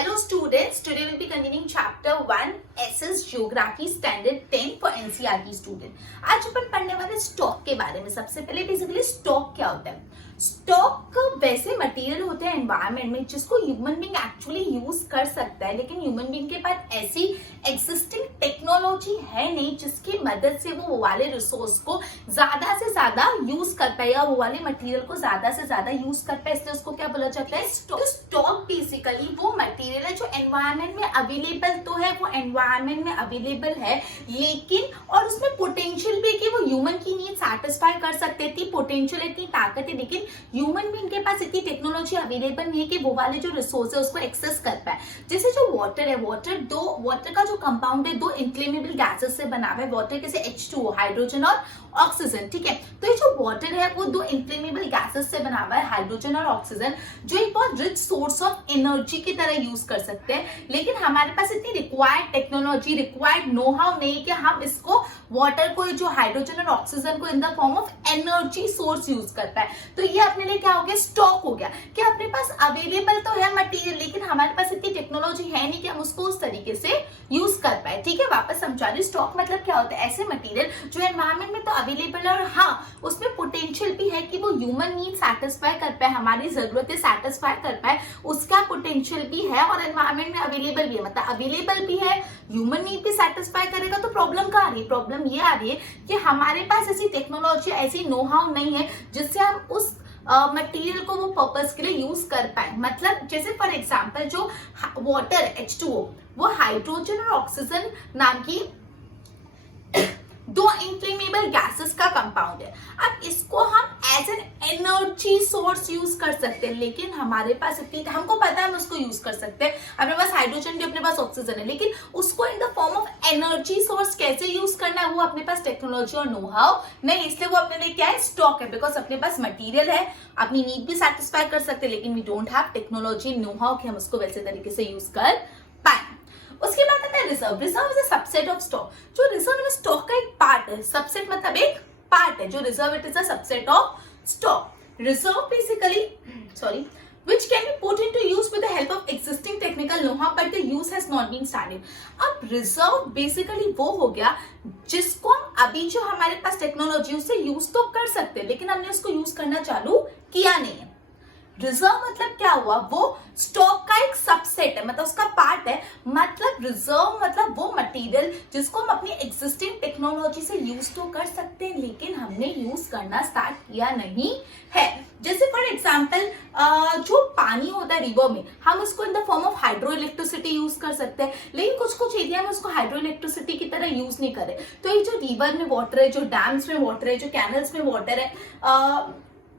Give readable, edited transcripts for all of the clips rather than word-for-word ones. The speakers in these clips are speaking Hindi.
Hello students, today we'll be continuing chapter 1 SS Geography Standard 10 for NCERT student. आज अपन पढ़ने वाले स्टॉक के बारे में। सबसे पहले बेसिकली स्टॉक क्या होता है। स्टॉक वैसे मटेरियल होते हैं एनवायरनमेंट में जिसको ह्यूमन बीइंग एक्चुअली यूज कर सकता है, लेकिन ह्यूमन बीइंग के पास ऐसी एग्जिस्टिंग टेक्नोलॉजी है नहीं जिसकी मदद से वो वाले रिसोर्स को ज्यादा से ज्यादा यूज कर पाए या वो वाले मटेरियल को ज्यादा से ज्यादा यूज कर पाए, इसलिए उसको क्या बोला जाता है, स्टॉक। स्टॉक बेसिकली वो मटेरियल है जो एनवायरनमेंट में अवेलेबल तो है, वो एनवायरनमेंट में अवेलेबल है, लेकिन और उसमें पोटेंशियल भी कि वो ह्यूमन की नीड सेटिस्फाई कर सकते थी, पोटेंशियल इतनी ताकत है, लेकिन ह्यूमन बीइंग के पास इतनी टेक्नोलॉजी अवेलेबल नहीं है कि वो वाले जो रिसोर्स है उसको एक्सेस कर पाए। जैसे जो वाटर है, वाटर का जो कंपाउंड है दो इनफ्लेमेबल गैसेस से बना हुआ है। वाटर कैसे H2O, हाइड्रोजन और ऑक्सीजन, ठीक है। तो ये जो वाटर है वो दो इनफ्लेमेबल गैसेस से बना हुआ है, हाइड्रोजन और ऑक्सीजन, जो एक बहुत रिच सोर्स ऑफ एनर्जी की तरह यूज कर सकते हैं, लेकिन हमारे पास इतनी required technology, required know how नहीं कि हम इसको वाटर को, जो हाइड्रोजन और ऑक्सीजन को in the form of energy source use कर पाए। तो ये अपने लिए क्या हो गया, स्टॉक हो गया कि अपने पास अवेलेबल तो है मटेरियल, लेकिन हमारे पास इतनी टेक्नोलॉजी है नहीं कि हम उसको उस तरीके से यूज कर पाए, ठीक है। वापस समझा रही, स्टॉक मतलब क्या होता है, ऐसे मटेरियल जो एनवायरनमेंट में तो अवेलेबल है और हाँ उसमें पोटेंशियल भी है कि वो ह्यूमन नीड सेटिस्फाई कर पाए, हमारी जरूरतें सेटिस्फाई कर पाए, उसका पोटेंशियल भी है और एनवायरनमेंट में अवेलेबल भी है, मतलब अवेलेबल भी है, ह्यूमन नीड भी सेटिस्फाई करेगा। तो प्रॉब्लम कहाँ आ रही है, प्रॉब्लम ये आ रही है कि हमारे पास ऐसी टेक्नोलॉजी, ऐसी नो हाउ नहीं है जिससे हम उस मटेरियल को वो पर्पस के लिए यूज कर पाए। मतलब जैसे फॉर एग्जांपल जो वाटर H2O वो हाइड्रोजन और ऑक्सीजन नाम की दो इनफ्लेमेबल गैसेस का कंपाउंड है। अब इसको हम as an energy source use कर सकते हैं, लेकिन हमारे पास इतनी, हमको पता है हम उसको यूज कर सकते हैं, अपने पास हाइड्रोजन भी, अपने पास ऑक्सीजन है, लेकिन उसको in the form of energy source कैसे यूज करना है वो अपने पास टेक्नोलॉजी और नो हाउ नहीं, इसलिए वो अपने लिए क्या है, स्टॉक है। बिकॉज अपने पास मटीरियल है, अपनी नीड भी सेटिस्फाई कर सकते हैं, लेकिन we don't have technology know how कि हम उसको वैसे तरीके से यूज कर पाए। उसके बाद आता है reserve. Reserve is a subset of stock. जो रिजर्व है स्टॉक का एक पार्ट है, सबसेट मतलब एक पार्ट है, जो reserve it is a subset of stock. Reserve basically which can be put into use with the help of existing technical know-how but the use has not been started। अब रिजर्व बेसिकली वो हो गया जिसको हम अभी जो हमारे पास टेक्नोलॉजी उससे यूज तो कर सकते हैं, लेकिन हमने उसको यूज करना चालू किया नहीं है। रिजर्व मतलब क्या हुआ, वो स्टॉक का एक सबसेट है, मतलब उसका पार्ट है। मतलब रिजर्व मतलब वो मटेरियल जिसको हम अपनी एग्जिस्टिंग टेक्नोलॉजी से यूज तो कर सकते हैं, लेकिन हमने यूज करना स्टार्ट किया नहीं है। जैसे फॉर एग्जांपल जो पानी होता है रिवर में, हम उसको in the form of hydro electricity use कर सकते हैं, लेकिन कुछ कुछ एरिया में उसको हाइड्रो इलेक्ट्रिसिटी की तरह यूज नहीं करे। तो ये जो रिवर में वाटर है, जो डैम्स में वाटर है, जो कैनल्स में वाटर है,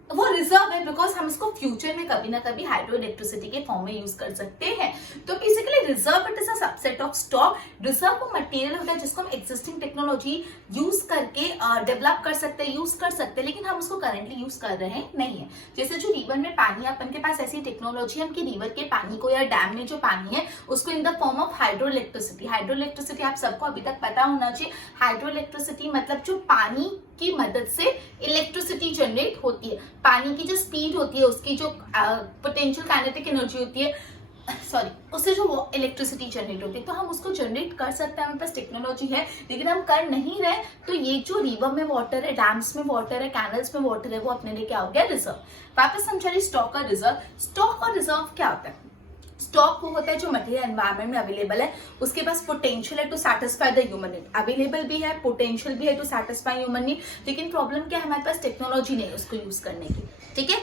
वो रिजर्व है, बिकॉज हम इसको फ्यूचर में कभी ना कभी हाइड्रो इलेक्ट्रिसिटी के फॉर्म में यूज कर सकते हैं। तो basically reserve it is a subset of stock. Reserve वो मटेरियल होता है जिसको हम एक्जिस्टिंग टेक्नोलॉजी यूज करके डेवलप कर सकते हैं, यूज कर सकते हैं, लेकिन हम उसको करंटली यूज कर रहे नहीं है। जैसे जो रिवर में पानी है, अपन के पास ऐसी टेक्नोलॉजी है कि रिवर के पानी को या डैम में जो पानी है उसको in the form of hydro electricity, hydro electricity आप सबको अभी तक पता होना चाहिए। हाइड्रो इलेक्ट्रिसिटी मतलब जो पानी की मदद से इलेक्ट्रिसिटी जनरेट होती है, पानी की जो स्पीड होती है, उसकी जो पोटेंशियल काइनेटिक एनर्जी होती है, उससे जो वो इलेक्ट्रिसिटी जनरेट होती है, तो हम उसको जनरेट कर सकते हैं, हमारे पास टेक्नोलॉजी है, लेकिन हम कर नहीं रहे। तो ये जो रिवर में वाटर है, डैम्स में वाटर है, कैनल्स में वाटर है, वो अपने लिए क्या हो गया, रिजर्व। वापस समझा रही स्टॉक और रिजर्व। स्टॉक और रिजर्व क्या होता है, स्टॉक वो होता है जो मटेरियल एनवायरनमेंट में अवेलेबल है, उसके पास पोटेंशियल है to satisfy the human need, available भी है, पोटेंशियल भी है टू सैटिस्फाई ह्यूमन नीड, लेकिन प्रॉब्लम क्या है, हमारे पास टेक्नोलॉजी नहीं है उसको यूज करने की, ठीक है।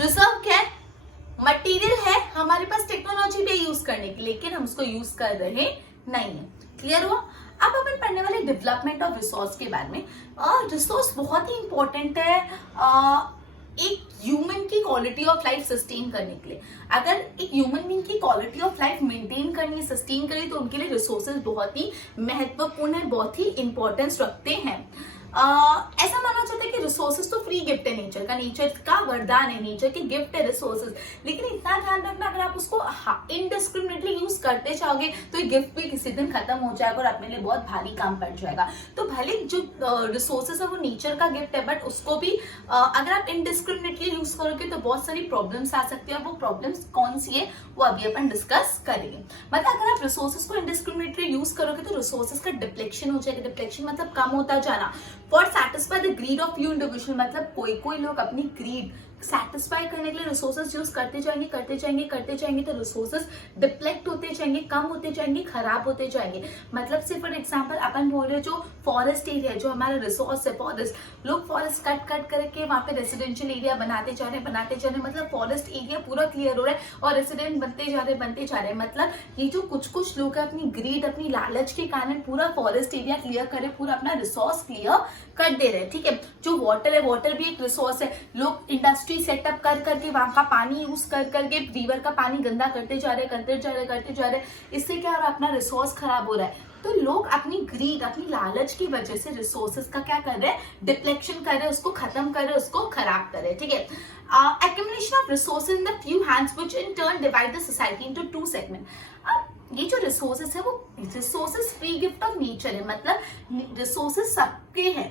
रिजर्व क्या है, मटेरियल है, हमारे पास टेक्नोलॉजी भी है यूज करने की, लेकिन हम उसको यूज कर रहे नहीं है। क्लियर हुआ। अब अपन पढ़ने वाले डेवलपमेंट ऑफ रिसोर्स के बारे में। रिसोर्स बहुत ही इंपॉर्टेंट है एक ह्यूमन की क्वालिटी ऑफ लाइफ सस्टेन करने के लिए। अगर एक ह्यूमन बीइंग की क्वालिटी ऑफ लाइफ मेंटेन करनी है, सस्टेन करनी, तो उनके लिए रिसोर्सेज बहुत ही महत्वपूर्ण है, बहुत ही इंपॉर्टेंस रखते हैं। ऐसा माना जाता है कि रिसोर्सेज तो फ्री गिफ्ट है नेचर का, नेचर का वरदान है, नेचर के गिफ्ट है रिसोर्सेज, लेकिन इतना ध्यान रखना अगर आप उसको इनडिस्क्रिमिनेटली यूज करते जाओगे तो गिफ्ट भी किसी दिन खत्म हो जाएगा और अपने लिए बहुत भारी काम पड़ जाएगा। तो भले जो रिसोर्सेस है वो नेचर का गिफ्ट है, बट उसको भी अगर आप इनडिस्क्रिमिनेटली यूज करोगे तो बहुत सारी प्रॉब्लम्स आ सकती है, और वो प्रॉब्लम्स कौन सी है वो अभी अपन डिस्कस करेंगे। मतलब अगर आप रिसोर्सेस को इनडिस्क्रिमिनेटली यूज करोगे तो रिसोर्सेस का डिप्लेक्शन हो जाएगा। डिप्लेक्शन मतलब कम होता जाना। For satisfy the greed of you individual, मतलब कोई लोग अपनी ग्रीड सेटिस्फाई करने के लिए रिसोर्सेज यूज करते जाएंगे तो रिसोर्सेज डिप्लेक्ट होते जाएंगे, कम होते जाएंगे, खराब होते जाएंगे। मतलब से फॉर एग्जांपल अपन बोल रहे जो फॉरेस्ट एरिया है, जो हमारा रिसोर्स है फॉरेस्ट, लोग फॉरेस्ट कट करके वहां पे रेसिडेंशियल एरिया बनाते जा रहे हैं, मतलब फॉरेस्ट एरिया पूरा क्लियर हो रहा है और रेसिडेंट बनते जा रहे हैं। मतलब ये जो कुछ लोग हैं अपनी ग्रीड, अपनी लालच के कारण पूरा फॉरेस्ट एरिया क्लियर करे, पूरा अपना रिसोर्स क्लियर कर दे रहे हैं। ठीक है, जो वाटर है, वाटर भी एक रिसोर्स है। लोग इंडस्ट्री सेटअप करके वहां का पानी यूज करके रिवर का पानी गंदा करते जा रहे। इससे क्या हो रहा है, अपना रिसोर्स खराब हो रहा है। तो लोग अपनी ग्रीड, अपनी लालच की वजह से रिसोर्सेज का क्या कर रहे हैं, डिप्लेक्शन कर रहे हैं, उसको खत्म कर रहे हैं, उसको खराब कर रहे हैं। ठीक है, accumulation of resources in the few hands which in turn divide the society into two segments। अब ये जो रिसोर्सेज है वो resources free gift of nature है, मतलब रिसोर्सेज सबके हैं,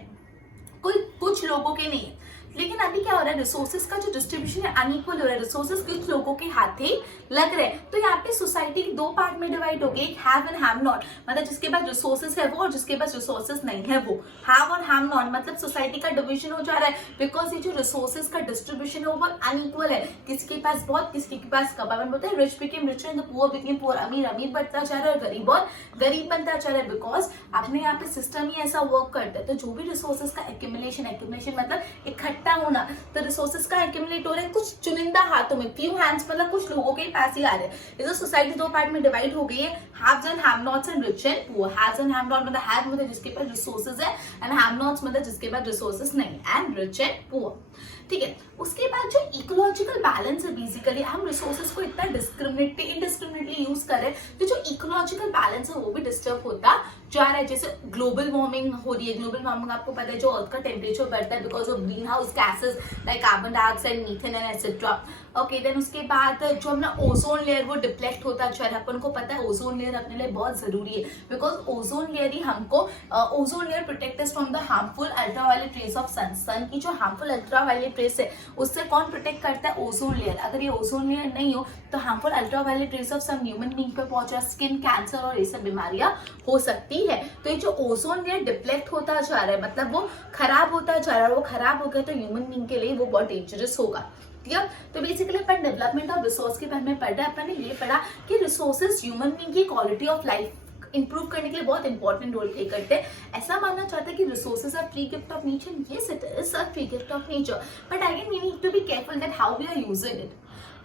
कोई कुछ लोगों के नहीं है। लेकिन अभी क्या हो रहा है, रिसोर्सेज का जो डिस्ट्रीब्यूशन है अनइक्वल हो रहा है, रिसोर्सेज कुछ लोगों के हाथे लग रहे हैं। तो यहाँ पे सोसाइटी दो पार्ट में डिवाइड हो गई, एक हैव एंड हैव नॉट, मतलब जिसके पास रिसोर्सेज है वो और जिसके पास रिसोर्सेज नहीं है वो। हैव और हैव नॉट मतलब सोसाइटी का डिविजन हो जा रहा है, बिकॉज ये जो रिसोर्सेज का डिस्ट्रीब्यूशन है वो अनइक्वल है। किसी के पास बहुत, किसी के पास कम। अपन बोलते हैं rich became richer and the poor became poor, अमीर बढ़ता जा रहा है और गरीब बनता जा रहा है, बिकॉज अपने यहाँ पे सिस्टम ही ऐसा वर्क करता है। तो जो भी रिसोर्सेज का एक्यूमुलेशन मतलब इकट्ठा होना, तो रिसोर्सेज का एक्यूमुलेट हो रहा है कुछ चुनिंदा हाथों में, फ्यू हैंड्स, मतलब कुछ लोगों के पास ही आ रहे हैं। इस सोसाइटी दो पार्ट में डिवाइड हो गई है, haves and have nots and rich and poor. Haves and have not मतलब हैव मतलब जिसके पास रिसोर्सेज है, एंड हैव नॉट्स मतलब जिसके पास रिसोर्सेज नहीं, एंड रिच एंड पुअर। ठीक है, उसके बाद जो इकोलॉजिकल बैलेंस है, बेसिकली हम रिसोर्सेज को इतना इनडिस्क्रिमिनेटली यूज कर रहे हैं, तो जो इकोलॉजिकल बैलेंस है वो भी डिस्टर्ब होता जा रहा है। जैसे ग्लोबल वार्मिंग हो रही है, ग्लोबल वार्मिंग आपको पता है, जो अर्थ का टेम्परेचर बढ़ता है because of greenhouse gases like carbon dioxide, methane and et cetera. Okay, then उसके बाद जो अपना ओजोन लेयर वो डिप्लेक्ट होता जा रहा है। अपन को पता है ओजोन लेयर अपने लिए बहुत जरूरी है, बिकॉज ओजोन लेयर ही हमको ozone layer protect us from the harmful ultraviolet rays of sun की जो हार्मफुल अल्ट्रावायलेट रेज है उससे कौन प्रोटेक्ट करता है, ओजोन लेयर। अगर ये ओजोन लेयर नहीं हो तो harmful ultraviolet rays of sun human being पे पहुंच रहा, स्किन कैंसर और ये सब बीमारियां हो सकती है। तो ये जो ओजोन लेयर डिप्लेक्ट होता जा रहा है, मतलब वो खराब होता जा रहा है, वो खराब हो गया तो ह्यूमन बीइंग के लिए वो बहुत डेंजरस होगा। ठीक है, तो basically upon development of resource के बारे में पढ़ रहे हैं। अपन ने ये पढ़ा कि रिसोर्सेज ह्यूमन बीइंग की क्वालिटी ऑफ लाइफ इंप्रूव करने के लिए बहुत इंपॉर्टेंट रोल प्ले करते हैं। ऐसा मानना चाहता है कि resources are free gift of nature, yes it is a free gift of nature, but again we need to be careful that how we are using it.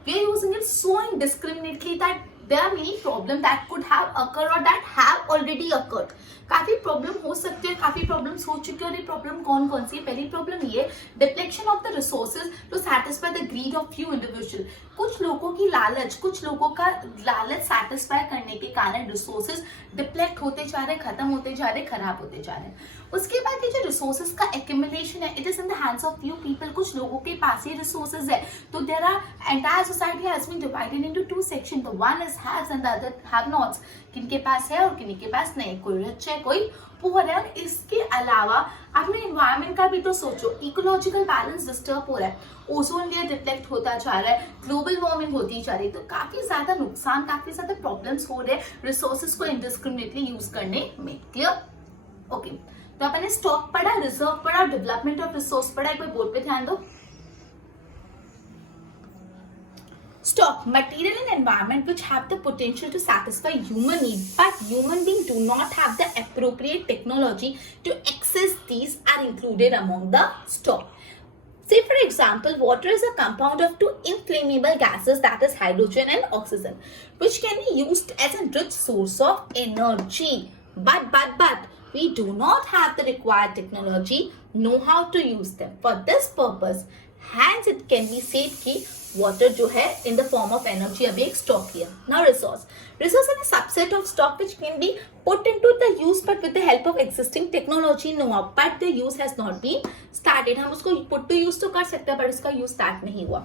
We are using it so indiscriminately that there are many problems that could have occurred or that have already occurred। काफी प्रॉब्लम हो सकती है, काफी प्रॉब्लम्स हो चुकी है। और ये प्रॉब्लम कौन सी है? पहली प्रॉब्लम ये, depletion of the resources to satisfy the greed of few individual. कुछ लोगों की लालच, कुछ लोगों का लालच सैटिस्फाई करने के कारण रिसोर्सेज डिप्लेक्ट होते जा रहे, खत्म होते जा रहे, खराब होते जा रहे। उसके बाद ये जो रिसोर्सेज का एक्यूमुलेशन है, it is in the hands of few people. कुछ लोगों के पास ही रिसोर्सेज है, तो there are entire society has been divided into two section, the one is haves and the other have nots. किनके पास है और किनके पास नहीं, कोई रिच है कोई पुअर है। इसके अलावा अपने एनवायरमेंट का भी तो सोचो, इकोलॉजिकल बैलेंस डिस्टर्ब हो रहा है, ओजोन लेयर डिप्लेक्ट होता जा रहा है, ग्लोबल वार्मिंग होती जा रही है। तो काफी ज्यादा नुकसान, काफी ज्यादा प्रॉब्लम्स हो रहे हैं रिसोर्सेज को इंडिस्क्रिमिनेटली यूज करने में। क्लियर? ओके, तो अपन ने स्टॉक पढ़ा, रिजर्व पढ़ा, डेवलपमेंट ऑफ रिसोर्स पढ़ा। एक बार बोर्ड पे ध्यान दो। Stock, material and environment which have the potential to satisfy human needs, but human beings do not have the appropriate technology to access these are included among the stock. Say for example, water is a compound of two inflammable gases, that is hydrogen and oxygen, which can be used as a rich source of energy. But we do not have the required technology, know how to use them. For this purpose, hence it can be said कि water जो है in the form of energy अभी एक stock किया। Now resource is a subset of stock which can be put into the use but with the help of existing technology know-how, but the use has not been started। हम उसको put to use तो कर सकते हैं but उसका use start नहीं हुआ।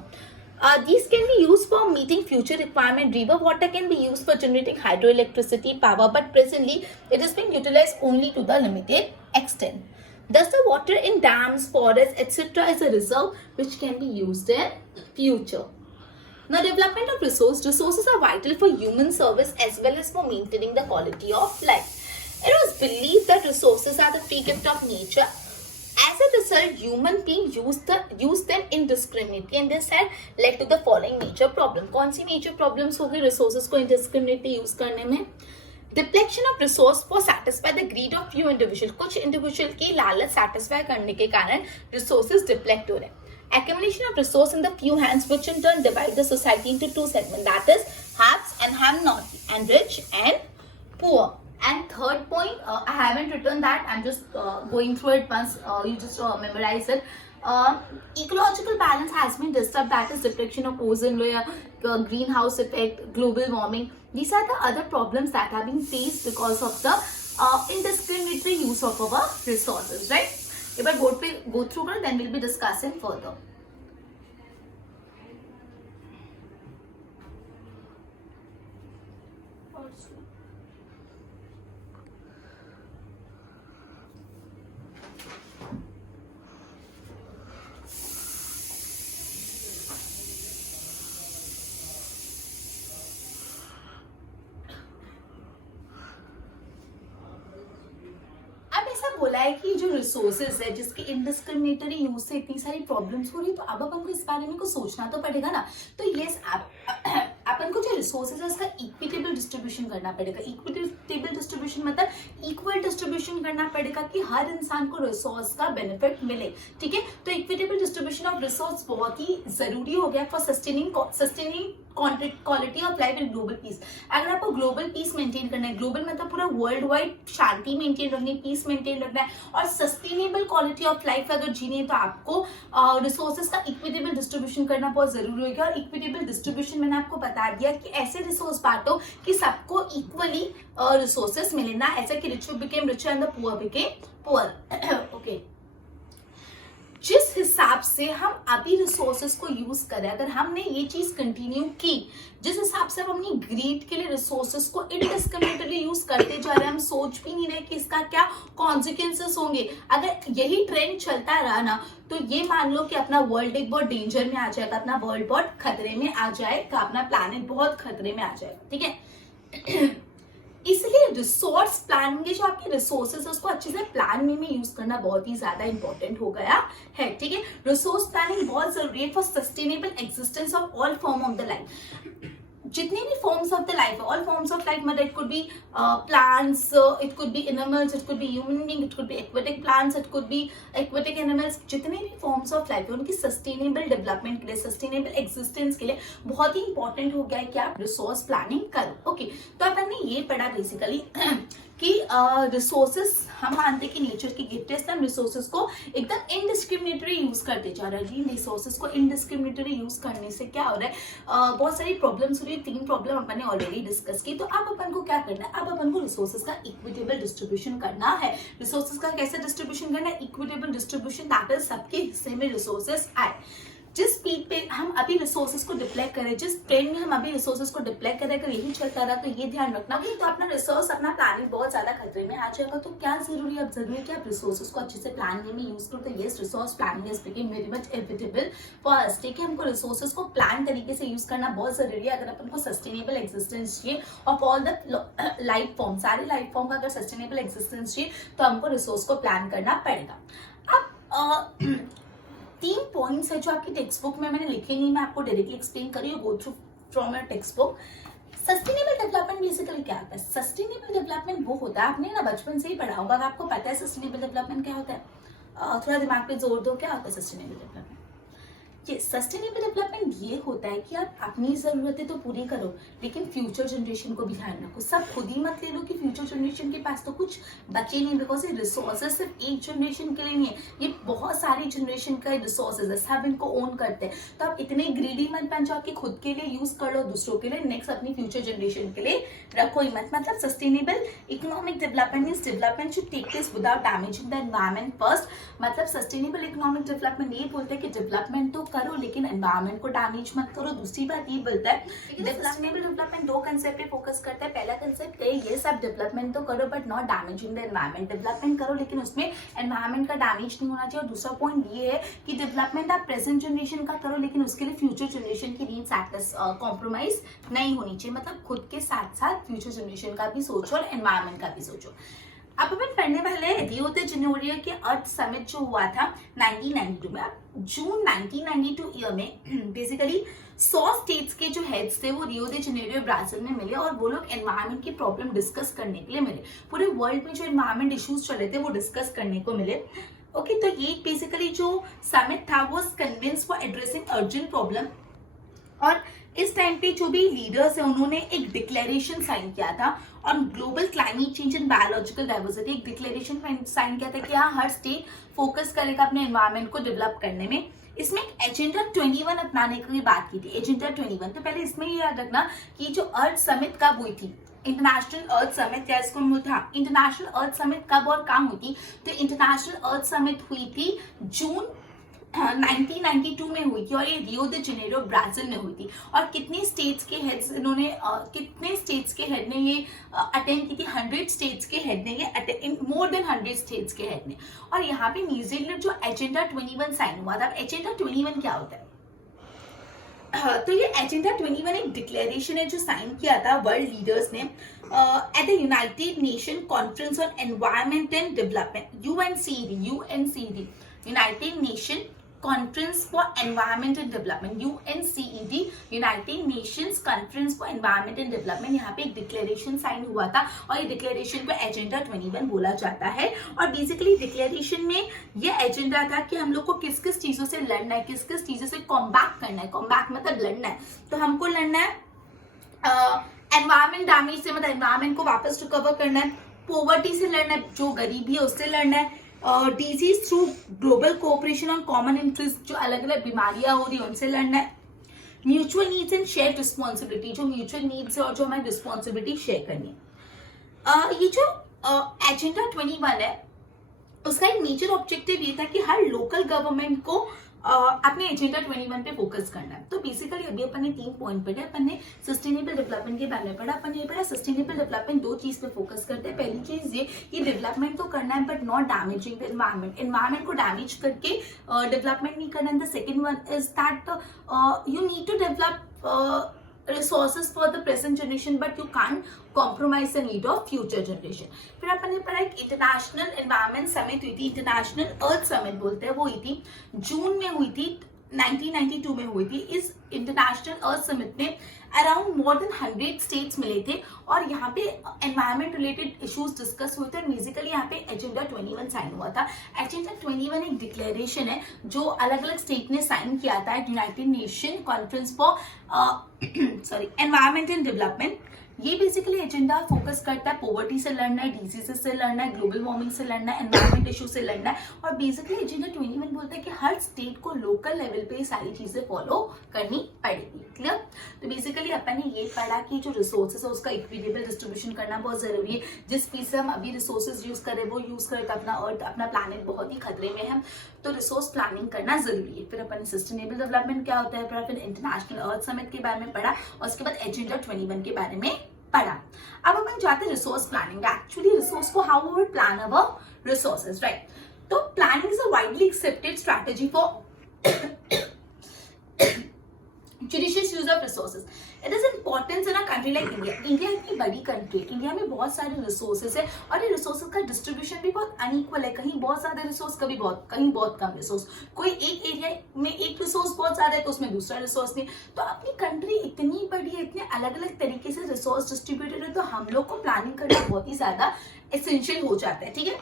These can be used for meeting future requirement. River water can be used for generating hydroelectricity power, but presently it is being utilized only to the limited extent. Thus, the water in dams, forests, etc. is a reserve which can be used in future. Now, development of resources are vital for human service as well as for maintaining the quality of life. It was believed that resources are the free gift of nature. As a result, human beings use them indiscriminately, and this had led to the following major problem. कौन सी major problems होगी resources को indiscriminately use करने में? Depletion of resource for satisfy the greed of few individual. कुछ individual की लालच satisfy करने के कारण resources deplete हो रहे हैं. Accumulation of resource in the few hands, which in turn divide the society into two segments, that is haves and have-not, and rich and poor. And third point, I haven't written that. I'm just going through it once. You just memorize it. Ecological balance has been disturbed. That is depletion of ozone layer, greenhouse effect, global warming. These are the other problems that are being faced because of the indiscriminate use of our resources, right? If I go through it, then we'll be discussing further. बोला है कि जो रिसोर्सेज है जिसके इंडिस्क्रिमिनेटरी यूज से इतनी सारी प्रॉब्लम्स हो रही है, तो अब अपन को इस बारे में कुछ सोचना तो पड़ेगा ना. तो यस, अपन को जो रिसोर्सेज है उसका इक्विटेबल डिस्ट्रीब्यूशन करना पड़ेगा. इक्विटेबल डिस्ट्रीब्यूशन मतलब इक्वल डिस्ट्रीब्यूशन करना पड़ेगा कि हर इंसान को रिसोर्स का बेनिफिट मिले. ठीक है, तो इक्विटेबल डिस्ट्रीब्यूशन ऑफ रिसोर्स बहुत ही जरूरी हो गया for sustaining quality of life in global piece. अगर आपको ग्लोबल पीस मेंटेन करना है, ग्लोबल मतलब पूरा वर्ल्ड वाइड शांति मेंटेन रखनी है, पीस मेंटेन रखना है और सस्टेनेबल क्वालिटी ऑफ लाइफ अगर जीनी है, तो आपको रिसोर्सेज का इक्विटेबल डिस्ट्रीब्यूशन करना बहुत जरूरी होगा. और इक्विटेबल डिस्ट्रीब्यूशन मैंने आपको बता दिया कि ऐसे रिसोर्स बांटो कि सबको इक्वली रिसोर्सेज मिले, ना ऐसा कि rich became richer and the poor became poor. Okay, जिस हिसाब से हम अभी रिसोर्सेज को यूज करें, अगर हमने ये चीज कंटिन्यू की, जिस हिसाब से हम अपनी ग्रीड के लिए रिसोर्सेज को इनडिस्क्रिमिनेटली यूज करते जा रहे हैं, हम सोच भी नहीं रहे कि इसका क्या कॉन्सिक्वेंसेस होंगे. अगर यही ट्रेंड चलता रहा ना, तो ये मान लो कि अपना वर्ल्ड एक बहुत डेंजर में आ जाएगा, अपना वर्ल्ड बहुत खतरे में आ जाएगा, अपना प्लैनेट बहुत खतरे में आ जाएगा. ठीक है, इसलिए रिसोर्स प्लानिंग, जो आपके रिसोर्सेज उसको अच्छे से प्लान में यूज करना बहुत ही ज्यादा इंपॉर्टेंट हो गया है. ठीक है, रिसोर्स प्लानिंग बहुत जरूरी है for sustainable existence of all form of the life. जितने भी forms of the life, all forms of life मतलब it could be plants, it could be animals, it could be human being, it could be aquatic plants, it could be aquatic animals. जितने भी फॉर्म्स ऑफ लाइफ है उनकी सस्टेनेबल डेवलपमेंट के लिए, सस्टेनेबल एक्सिस्टेंस के लिए बहुत ही इंपॉर्टेंट हो गया है कि आप रिसोर्स प्लानिंग करो. ओके, तो अपन ने ये पढ़ा बेसिकली कि रिसोर्सेस हम मानते हैं कि नेचर की गिफ्ट है, हम रिसोर्सेस को एकदम इनडिस्क्रिमिनेटरी यूज करते जा रहे हैं. जी, रिसोर्सेस को इनडिस्क्रिमिनेटरी यूज करने से क्या हो रहा है, बहुत सारी प्रॉब्लम्स हो रही है. 3 प्रॉब्लम अपन ने ऑलरेडी डिस्कस की. तो अब अपन को क्या करना है, अब अपन को रिसोर्सेस का इक्विटेबल डिस्ट्रीब्यूशन करना है. रिसोर्सेस का कैसे डिस्ट्रीब्यूशन करना है, इक्विटेबल डिस्ट्रीब्यूशन, ताकि सबके हिस्से में रिसोर्सेस आए. जिस स्पीड पे हम अभी रिसोर्सेज को डिप्लॉय करें, जिस ट्रेंड में हम अभी रिसोर्सेज को डिप्लॉय करें, अगर यही चलता रहा तो ये ध्यान रखना कि तो अपना रिसोर्स, अपना प्लानिंग बहुत ज्यादा खतरे में आ जाएगा. तो क्या जरूरी है, अब जरूरी है कि आप रिसोर्सेज को अच्छे से प्लानिंग में यूज करो. तो ये resource planning is become very much inevitable for us. ठीक है, हमको रिसोर्सेज को प्लान तरीके से यूज करना बहुत जरूरी है. अगर अपन को सस्टेनेबल एक्सिस्टेंस चाहिए of all the life form, सारे लाइफ फॉर्म का अगर सस्टेनेबल एक्सिस्टेंस चाहिए तो हमको रिसोर्स को प्लान करना पड़ेगा. अब 3 पॉइंट्स है जो आपकी टेक्स्ट बुक में मैंने लिखे नहीं, मैं आपको डायरेक्टली एक्सप्लेन करी, go through from your text book. Sustainable development basically क्या होता है? सस्टेनेबल डेवलपमेंट वो होता है, आपने ना बचपन से ही पढ़ा होगा, आपको पता है सस्टेनेबल डेवलपमेंट क्या होता है. थोड़ा दिमाग पे जोर दो, क्या होता है सस्टेनेबल डेवलपमेंट? ये सस्टेनेबल डेवलपमेंट ये होता है कि आप अपनी जरूरतें तो पूरी करो, लेकिन फ्यूचर जनरेशन को भी ध्यान रखो. सब खुद ही मत ले लो कि फ्यूचर जनरेशन के पास तो कुछ बचे नहीं, बिकॉज ये रिसोर्सेज सिर्फ एक जनरेशन के लिए नहीं है, ये बहुत सारी जनरेशन का रिसोर्सेज है, सब इनको ओन करते हैं. तो आप इतने ग्रीडी मत बन जाओ कि खुद के लिए यूज कर लो, दूसरों के लिए, नेक्स्ट अपनी फ्यूचर जनरेशन के लिए रखो ही मत. मतलब sustainable economic development is development should take place without damaging the environment first. मतलब सस्टेनेबल इकोनॉमिक डेवलपमेंट ये बोलते हैं कि डेवलपमेंट तो करो लेकिन एनवायरमेंट को डैमेज मत करो। दूसरी बात ये बोलता है सस्टेनेबल डेवलपमेंट दो कंसेप्ट पे फोकस करता है। पहला कंसेप्ट है ये सब डेवलपमेंट तो करो but not damaging the environment. Development करो लेकिन उसमें एनवायरमेंट का डैमेज नहीं होना चाहिए। और दूसरा पॉइंट ये है कि डेवलपमेंट आप प्रेजेंट जनरेशन का करो लेकिन उसके लिए फ्यूचर जनरेशन की नीड्स कॉम्प्रोमाइज नहीं होनी चाहिए। मतलब खुद के साथ साथ फ्यूचर जनरेशन का भी सोचो और एनवायरमेंट का भी सोचो। अब अपन पढ़ने वाले हैं रियो दे जेनेरियो के अर्थ समिट जो हुआ था 1992 में। अब जून 1992 ईयर में बेसिकली 100 स्टेट्स के जो हेड्स थे वो रियो दे जेनेरियो ब्राजील में मिले और वो लोग एनवायरमेंट की प्रॉब्लम डिस्कस करने के लिए मिले। पूरे वर्ल्ड में जो एनवायरमेंट इश्यूज चल रहे थे वो डिस्कस करने को मिले। ओके, तो ये बेसिकली जो समिट था वो convince for addressing urgent problem. और इस टाइम पे जो भी लीडर्स है उन्होंने एक डिक्लेरेशन साइन किया था और global climate change and biological diversity, एक डिक्लेरेशन साइन किया था कि हाँ हर स्टेट फोकस करेगा अपने एनवायरमेंट को डेवलप करने में। इसमें एजेंडा 21 अपनाने की बात की थी। एजेंडा 21 तो पहले इसमें ये याद रखना कि जो अर्थ समिट कब हुई थी, इंटरनेशनल अर्थ समिट या इसको मूल था इंटरनेशनल अर्थ समिट कब और कहाँ हुई थी। तो इंटरनेशनल अर्थ समिट हुई थी जून 1992 में हुई थी और ये रियो दे जेनेरियो ब्राजील में हुई थी। और कितने स्टेट्स के हेड्स इन्होंने कितने स्टेट्स के हेड ने ये अटेंड की थी? 100 स्टेट्स के हेड ने ये मोर देन 100 स्टेट्स के हेड ने। और यहाँ पे न्यूजीलैंड जो एजेंडा 21 साइन हुआ था। एजेंडा 21 क्या होता है? तो ये एजेंडा 21 एक डिक्लेरेशन है जो साइन किया था वर्ल्ड लीडर्स ने at the United Nation conference on environment and development, UNCED, United Nation conference for environment and development, UNCED, United Nations conference for environment and development. यहाँ पे एक डिक्लेरेशन साइन हुआ था और ये डिक्लेरेशन को एजेंडा 21 बोला जाता है। और बेसिकली डिक्लेरेशन में ये एजेंडा था कि हम लोग को किस किस चीजों से लड़ना है, किस किस चीजों से कॉम्बैट करना है। कॉम्बैट मतलब लड़ना है, तो हमको लड़ना है एनवायरमेंट डैमेज से, मतलब एनवायरमेंट को वापस रिकवर करना है। पोवर्टी से लड़ना है, जो गरीबी है उससे लड़ना है। डिजीज थ्रू ग्लोबल कोऑपरेशन और कॉमन इंटरेस्ट, जो अलग अलग बीमारियां हो रही है उनसे लड़ना है। Mutual needs and share responsibility, जो म्यूचुअल नीड्स है और जो हमारी रिस्पॉन्सिबिलिटी शेयर करनी है। ये जो एजेंडा 21 है उसका एक मेजर ऑब्जेक्टिव ये था कि हर लोकल गवर्नमेंट को अपने एजेंडा 21 पे फोकस करना है। तो बेसिकली अभी अपन ने 3 पॉइंट पढ़े। अपन ने सस्टेनेबल डेवलपमेंट के बारे में पढ़ा। अपन ये पढ़ा सस्टेनेबल डेवलपमेंट 2 चीज पे फोकस करते हैं। पहली चीज ये कि डेवलपमेंट तो करना है but not damaging the environment. Environment को डैमेज करके डेवलपमेंट नहीं करना है। The second one is that you need to develop resources for the present generation but you can't compromise the need of future generation। फिर अपन ने पढ़ा एक इंटरनेशनल एनवायरमेंट समिट हुई थी, इंटरनेशनल अर्थ समिट बोलते हैं, वो हुई थी जून में हुई थी, 1992 में हुई थी। इस इंटरनेशनल अर्थ समिट में अराउंड मोर देन 100 स्टेट्स मिले थे और यहाँ पे एनवायरमेंट रिलेटेड इश्यूज डिस्कस हुए थे। और बेसिकली यहाँ पे एजेंडा 21 साइन हुआ था। एजेंडा 21 एक डिक्लेरेशन है जो अलग अलग स्टेट ने साइन किया था United Nation conference for environment and development. ये बेसिकली एजेंडा फोकस करता है पॉवर्टी से लड़ना है, डिजीजेस से लड़ना है, ग्लोबल वार्मिंग से लड़ना है, एनवायरमेंट इशू से लड़ना है। और बेसिकली एजेंडा 21 बोलता है कि हर स्टेट को लोकल लेवल पे ये सारी चीजें फॉलो करनी पड़ेगी। क्लियर? तो बेसिकली अपन ने ये पढ़ा कि जो रिसोर्सेज है उसका इक्विटेबल डिस्ट्रीब्यूशन करना बहुत जरूरी है। जिस पीस से हम अभी रिसोर्सेज यूज करें वो यूज करें तो अपना अर्थ, अपना प्लानिट बहुत ही खतरे में है, तो रिसोर्स प्लानिंग करना जरूरी है। फिर अपन ने सस्टेनेबल डेवलपमेंट क्या होता है, फिर इंटरनेशनल अर्थ समिट के बारे में पढ़ा और उसके बाद एजेंडा 21 के बारे में पढ़ा। अब अपन जाते हैं रिसोर्स प्लानिंग। एक्चुअली रिसोर्स को how we plan our resources, right? तो planning is a widely accepted strategy for judicious use of resources. It is important in a country like India. India इतनी बड़ी कंट्री है, इंडिया में बहुत सारे रिसोर्सेज है और ये रिसोर्सेज का डिस्ट्रीब्यूशन भी बहुत अनइक्वल है। कहीं बहुत ज्यादा रिसोर्स, कहीं बहुत कम रिसोर्स। कोई एक एरिया में एक रिसोर्स बहुत ज्यादा है तो उसमें दूसरा रिसोर्स नहीं। तो अपनी कंट्री इतनी बड़ी है, इतने अलग अलग तरीके से रिसोर्स डिस्ट्रीब्यूटेड है, तो हम लोग को प्लानिंग करना बहुत ही ज्यादा एसेंशियल हो जाता है। ठीक है,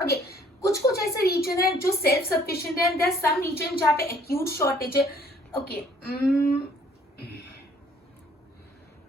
ओके। कुछ ऐसे रीजन है जो सेल्फ सफिशिएंट है, देयर सम रीजन जहाँ पे एक्यूट शॉर्टेज है। ओके,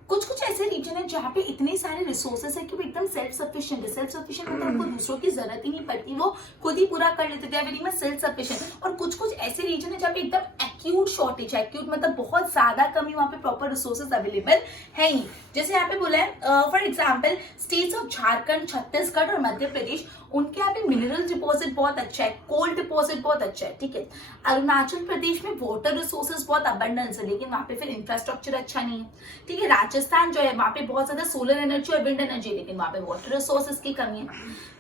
कुछ ऐसे रीजन है जहाँ पे इतने सारे रिसोर्सेस है कि वो एकदम सेल्फ सफिशिएंट है। सेल्फ सफिशिएंट मतलब उनको दूसरों की जरूरत ही नहीं पड़ती, वो खुद ही पूरा कर लेते हैं, वेरी मच सेल्फ सफिशिएंट। और कुछ ऐसे रीजन है जहाँ पे एकदम एक्यूट शॉर्टेज है। एक्यूट मतलब बहुत ज्यादा कमी, वहां पे प्रॉपर रिसोर्सेज अवेलेबल है ही। जैसे यहाँ पे बोला है for example states of Jharkhand, Chhattisgarh और मध्य प्रदेश, उनके यहाँ पे मिनरल डिपॉजिट बहुत अच्छा है, कोल डिपॉजिट बहुत अच्छा है, ठीक है। अरुणाचल प्रदेश में वाटर रिसोर्सेज बहुत अबंडेंस है, लेकिन वहां पे फिर इंफ्रास्ट्रक्चर अच्छा नहीं है, ठीक है। राजस्थान जो है वहां पे बहुत ज्यादा सोलर एनर्जी और विंड एनर्जी, लेकिन वहां पे वाटर रिसोर्सेज की कमी है।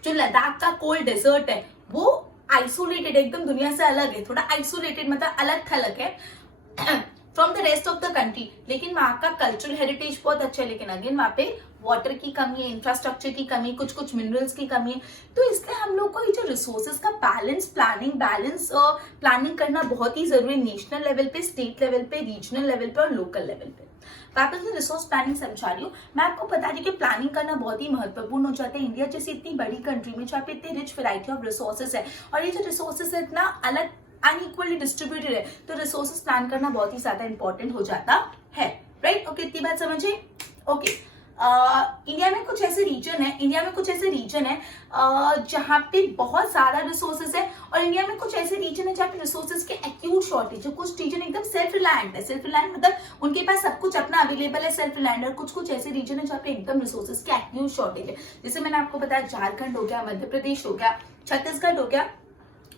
जो लद्दाख का कोल्ड डेजर्ट है वो आइसोलेटेड, एकदम दुनिया से अलग है, थोड़ा आइसोलेटेड मतलब अलग थलग है from the rest of the country, लेकिन वहां का कल्चरल हेरिटेज बहुत अच्छा है, लेकिन अगेन वहां पे वाटर की कमी है, इंफ्रास्ट्रक्चर की कमी, कुछ कुछ मिनरल्स की कमी है। तो इसलिए हम लोग को ये जो रिसोर्सेज का प्लानिंग करना बहुत ही जरूरी है, नेशनल लेवल पे, स्टेट लेवल पे, रीजनल लेवल पे और लोकल लेवल पे। वापस मैं रिसोर्स प्लानिंग समझा रही हूँ। मैं आपको बता दी कि प्लानिंग करना बहुत ही महत्वपूर्ण हो जाता है इंडिया जैसी इतनी बड़ी कंट्री में, जहाँ पे इतनी रिच वैरायटी ऑफ रिसोर्सेज है, और ये जो रिसोर्सेज है इतना अलग अनइक्वली डिस्ट्रीब्यूटेड है, तो रिसोर्सेज प्लान करना बहुत ही ज्यादा इंपॉर्टेंट हो जाता है, राइट। ओके, इतनी बात समझे। ओके, इंडिया में कुछ ऐसे रीजन है जहाँ पे बहुत ज्यादा रिसोर्सेज है, और इंडिया में कुछ ऐसे रीजन है जहाँ पे रिसोर्सेज के एक्यूट शॉर्टेज है। कुछ रीजन एकदम सेल्फ रिलायंट है, सेल्फ रिलायंट मतलब उनके पास सब कुछ अपना अवेलेबल है, सेल्फ रिलायंट। और कुछ कुछ ऐसे रीजन है जहाँ पे एकदम रिसोर्सेज के एक्यूट शॉर्टेज है। जैसे मैंने आपको बताया झारखंड हो गया, मध्य प्रदेश हो गया, छत्तीसगढ़ हो गया,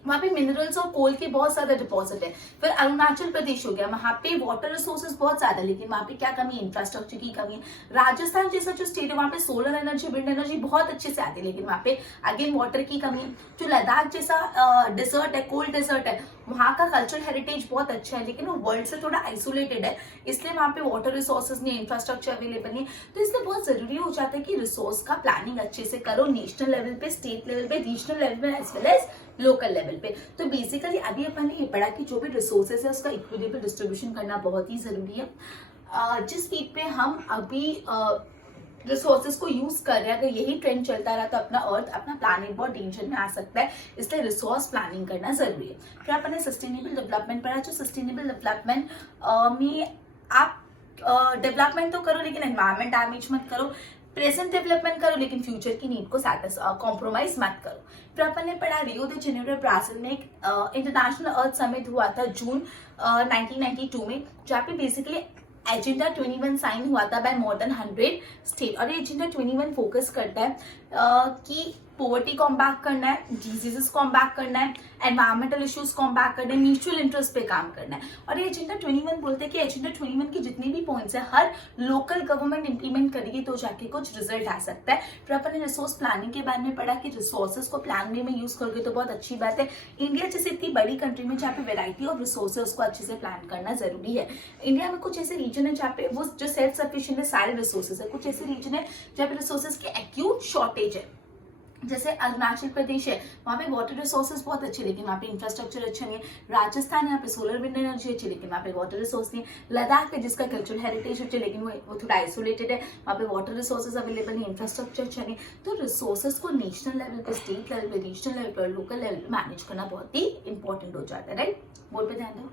वहां पे मिनरल्स और कोल के बहुत ज्यादा डिपॉजिट है। फिर अरुणाचल प्रदेश हो गया, वहां पे वाटर रिसोर्सेज बहुत ज्यादा, लेकिन वहां पे क्या कमी है, इंफ्रास्ट्रक्चर की कमी है। राजस्थान जैसा जो स्टेट है वहां पे सोलर एनर्जी, विंड एनर्जी बहुत अच्छे से आती है, लेकिन वहां पे अगेन वाटर की कमी है। जो लद्दाख जैसा डेजर्ट है, कोल्ड डेजर्ट है, वहां का कल्चरल हेरिटेज बहुत अच्छा है, लेकिन वो वर्ल्ड से थोड़ा आइसोलेटेड है, इसलिए वहां पे वाटर रिसोर्सेज नहीं, इंफ्रास्ट्रक्चर अवेलेबल नहीं। तो इसलिए बहुत जरूरी हो जाता है कि रिसोर्स का प्लानिंग अच्छे से करो, नेशनल लेवल पे, स्टेट लेवल पे, रीजनल लेवल पे as well as local level पे। तो बेसिकली अभी अपन ने ये पढ़ा कि जो भी रिसोर्सेज है उसका इक्विटेबल डिस्ट्रीब्यूशन करना बहुत ही जरूरी है। जिस स्पीड पे हम अभी रिसोर्सेज को यूज कर रहे हैं, अगर यही ट्रेंड चलता रहा तो अपना अर्थ, अपना प्लानिट बहुत डेंजर में आ सकता है, इसलिए रिसोर्स प्लानिंग करना जरूरी है। फिर अपन ने सस्टेनेबल डेवलपमेंट पढ़ा। जो सस्टेनेबल डेवलपमेंट में आप डेवलपमेंट तो करो लेकिन एनवायरमेंट डैमेज मत करो, प्रेजेंट डेवलपमेंट करो लेकिन फ्यूचर की नीड को कॉम्प्रोमाइज मत करो। फिर अपन ने पढ़ा रियो द जेनेरो ब्राजील में एक इंटरनेशनल अर्थ समिट हुआ था जून 1992 में, जहाँ पे बेसिकली एजेंडा 21 साइन हुआ था बाय मोर देन 100 स्टेट। और ये एजेंडा 21 फोकस करता है कि पॉवर्टी कॉम्बैट करना है, डिजीजेस कॉम्बैट करना है, एनवायरमेंटल इश्यूज कॉम्बैट करना है, म्यूचुअल इंटरेस्ट पे काम करना है। और ये एजेंडा 21 बोलते हैं कि एजेंडा 21 के जितने भी पॉइंट्स है हर लोकल गवर्नमेंट इंप्लीमेंट करेगी तो जाके कुछ रिजल्ट आ सकता है। फिर अपन ने रिसोर्स प्लानिंग के बारे में पढ़ा कि रिसोर्सेज को प्लान वे में यूज करोगे तो बहुत अच्छी बात है। इंडिया जैसे इतनी बड़ी कंट्री में जहाँ पे वेराइटी ऑफ रिसोर्स है उसको अच्छे से प्लान करना जरूरी है। इंडिया में कुछ ऐसे रीजन है जहाँ पे वो जो सेल्फ सफिशिएंट है सारे रिसोर्सेज है, कुछ ऐसे रीजन है जहाँ पे रिसोर्सेज की एक्यूट शॉर्टेज है। जैसे अरुणाचल प्रदेश है, वहाँ पे वाटर रिसोर्सेज बहुत अच्छे, लेकिन वहाँ पे इंफ्रास्ट्रक्चर अच्छा नहीं है। राजस्थान यहाँ पे सोलर विंड एनर्जी अच्छी, लेकिन वहाँ पे वाटर रिसोर्स नहीं है। लद्दाख है जिसका कल्चरल हेरिटेज अच्छे, लेकिन वो थोड़ा आइसोलेटेड है, वहाँ पे वाटर रिसोर्सेज अवेलेबल नहीं, इंफ्रास्ट्रक्चर अच्छा नहीं। तो रिसोर्सेज को नेशनल लेवल पे, स्टेट लेवल पे, रीजनल लेवल पे, लोकल लेवल पे मैनेज करना बहुत ही इंपॉर्टेंट हो जाता है, राइट। बोर्ड पे ध्यान दो।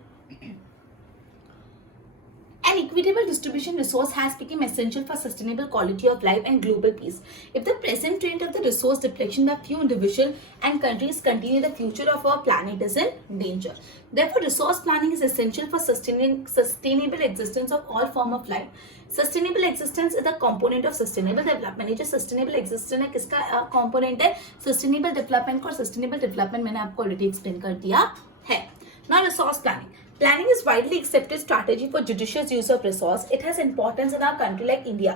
An equitable distribution resource has become essential for sustainable quality of life and global peace. If the present trend of the resource depletion by few individuals and countries continue, the future of our planet is in danger. Therefore, resource planning is essential for sustainable existence of all form of life. Sustainable existence is a component of sustainable development. ये जो sustainable existence है किसका component है? Sustainable development और sustainable development मैंने आपको already explain कर दिया है. Now, resource planning. Planning is widely accepted strategy for judicious use of resource. It has importance in our country like India,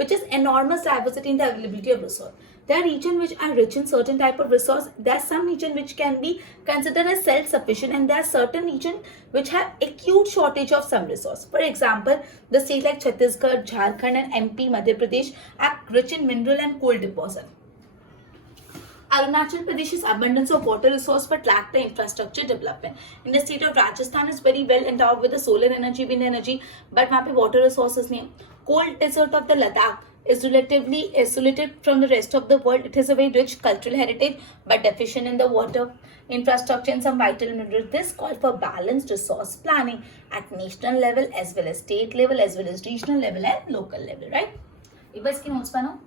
which is enormous diversity in the availability of resource. There are regions which are rich in certain type of resource. There are some regions which can be considered as self-sufficient, and there are certain regions which have acute shortage of some resource. For example, the states like Chhattisgarh, Jharkhand, and MP, Madhya Pradesh are rich in mineral and coal deposit. Arunachal Pradesh is abundance of water resource but lack the infrastructure development. In the state of Rajasthan is very well endowed with the solar energy, wind energy, but वहाँ पे water resources नहीं है. Cold desert of the Ladakh is relatively isolated from the rest of the world. It has a very rich cultural heritage but deficient in the water infrastructure and some vital minerals. This calls for balanced resource planning at national level as well as state level as well as regional level and local level, right? एक बार इसकी notes बनाओ.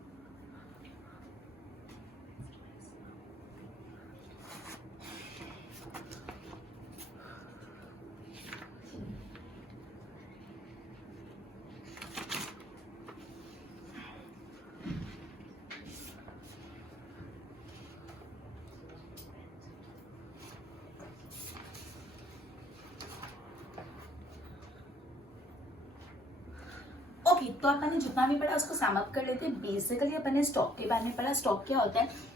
ओके, तो अपन ने जितना भी पढ़ा उसको सम अप कर लेते हैं। बेसिकली अपन ने स्टॉक के बारे में पढ़ा। स्टॉक क्या होता है?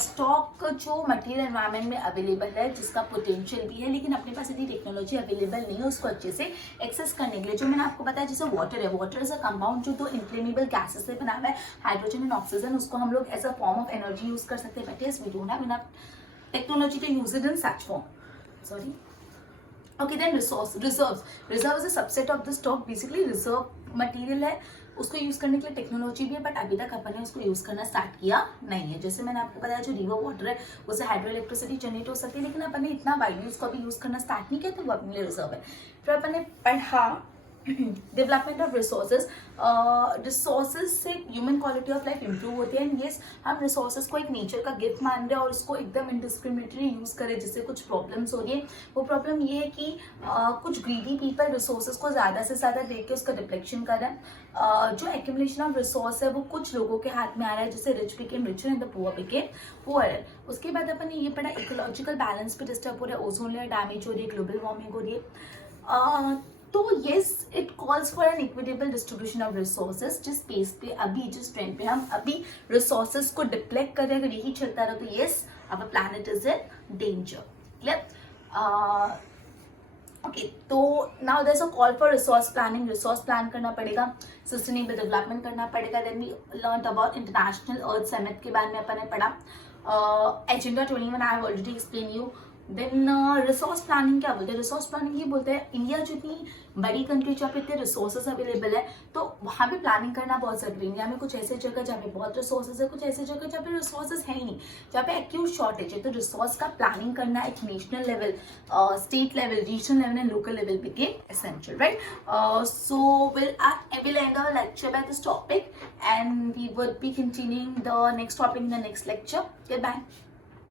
स्टॉक जो मटेरियल एनवायरनमेंट में अवेलेबल है, जिसका पोटेंशियल भी है, लेकिन अपने पास इतनी टेक्नोलॉजी अवेलेबल नहीं है उसको अच्छे से एक्सेस करने के लिए। जो मैंने आपको बताया, जैसे वाटर है, वाटर इज अ कंपाउंड जो दो इनफ्लेमेबल गैसेस से बना हुआ है, हाइड्रोजन एंड ऑक्सीजन। उसको हम लोग as a form of energy use कर सकते हैं, but yes we don't have enough technology to use it in such form. Sorry. Okay, then reserves is a subset of the stock. Basically reserve material है, उसको यूज करने के लिए टेक्नोलॉजी भी है, बट अभी तक अपन ने उसको यूज करना स्टार्ट किया नहीं है। जैसे मैंने आपको बताया, जो रिवर वाटर है उससे हाइड्रो इलेक्ट्रिसिटी जनरेट हो सकती है, लेकिन अपन ने इतना वाइडली उसको अभी यूज करना स्टार्ट नहीं किया, तो वो अपने लिए रिजर्व है। फिर अपन ने पढ़ा डेवलपमेंट ऑफ रिसोर्सेज। रिसोर्सेज से human quality of life improve होती है। एंड येस, हम रिसोर्सेज को एक नेचर का गिफ्ट मान रहे हैं और उसको एकदम इंडिस्क्रिमिनेटली यूज करें, जिससे कुछ प्रॉब्लम्स हो रही है। वो प्रॉब्लम ये है कि कुछ ग्रीडी पीपल रिसोर्सेज को ज़्यादा से ज़्यादा देख के उसका डिप्लेक्शन कर रहे हैं। जो एक्यूमुलेशन ऑफ रिसोर्स है वो कुछ लोगों के हाथ में आ रहा है, जिससे rich became richer and the poor became poorer. उसके बाद अपन ने ये पढ़ा, इकोलॉजिकल बैलेंस पे डिस्टर्ब हो रहा है, ओजोन लेयर डैमेज हो रही है, ग्लोबल वार्मिंग हो रही है। तो yes, it calls for an equitable distribution of resources. जिस पेस पे अभी, जिस ट्रेंड पे हम अभी रिसोर्सेज को डिप्लेक्ट कर रहे हैं, अगर यही चलता रहा तो yes, our planet is in danger. Clear? Okay, तो now there is a call for resource planning. Resource plan करना पड़ेगा, सस्टेनेबल डेवलपमेंट करना पड़ेगा। Then we learn about international earth summit के बारे में अपन ने पढ़ा। Agenda 21 I have already explain you. Then resource planning क्या बोलते हैं? रिसोर्स प्लानिंग ये बोलते हैं, इंडिया जो इतनी बड़ी कंट्री जहाँ पे इतने रिसोर्सेज अवेलेबल है, तो वहाँ पे प्लानिंग करना बहुत जरूरी है। इंडिया में कुछ ऐसे जगह जहाँ पे बहुत रिसोर्सेज है, कुछ ऐसे जगह जहाँ पे रिसोर्सेज है ही नहीं, जहाँ पे एक्यूट शॉर्टेज है। तो रिसोर्स का प्लानिंग करना एक national level, state level, regional level and local level became essential, right? So we'll end our lecture by this topic, and we would be continuing the next topic in the next lecture. Goodbye.